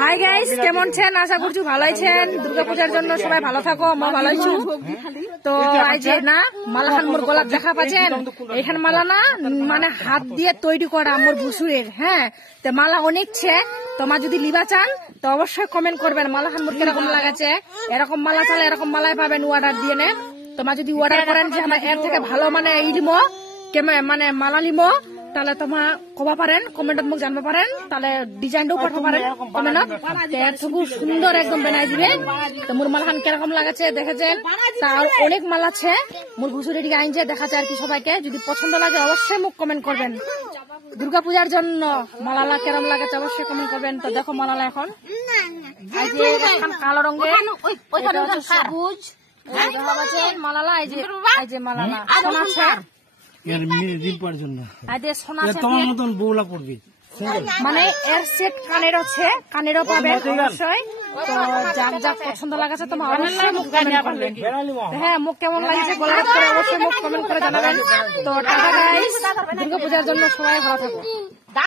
Hi guys, কেমন আছেন? আশা করছি ভালো আছেন। দুর্গাপূজার জন্য সবাই ভালো থাকো, আমরা ভালো আছি। তো আজ না মালাখান মোর গোলাপ দেখা পাচ্ছেন। এখানে মালা না মানে হাত দিয়ে তৈরি করা মোর ভুসুরের। হ্যাঁ, তো মালা অনেক ছে। তোমার যদি লিবা চান তো অবশ্যই কমেন্ট করবেন মালাখান মোর কিরকম লাগাচ্ছে। এরকম মালা চালে এরকম মালাই পাবেন অর্ডার দিয়ে নেন। তোমার যদি অর্ডার করেন যে আমার এর থেকে ভালো মানে ইলিমো মানে মালা লিমো, তাহলে তোমার কবা পারেন, কমেন্টত মোক জানবা পারেন, তাহলে ডিজাইনটাও পাঠাতে পারেন কমেন্টত। খুব সুন্দর একদম বানাই দিবে। তো মোর মালাখান কিরকম লাগাচ্ছে দেখেছেন। তার অনেক মালা আছে মোর ভুসুরের দিকে আইনছে দেখাচ্ছে আর কি। সবাইকে যদি পছন্দ লাগে অবশ্যই মোক কমেন্ট করবেন। দুর্গাপূজার জন্য মালালা কেরম লাগাচ্ছে অবশ্যই কমেন্ট করবেন। তো দেখো মালালা এখন কালো রঙের, সবুজ মালালা। এই যে মালালা সোনা আছে, তোমার মতন বউলা করবি মানে এর সেট কানের আছে, কানেরও পাবেন অবশ্যই। তো যার যা পছন্দ লাগাছে তোমার অবশ্যই মুখ কমেন্ট করবেন। হ্যাঁ, মুখ কেমন লাগছে গোলাপ করে অবশ্যই মুখ কমেন্ট করে জানাবেন। তো টাটা গাইস, দুর্গাপূজার জন্য সবাই ভালো থাকো।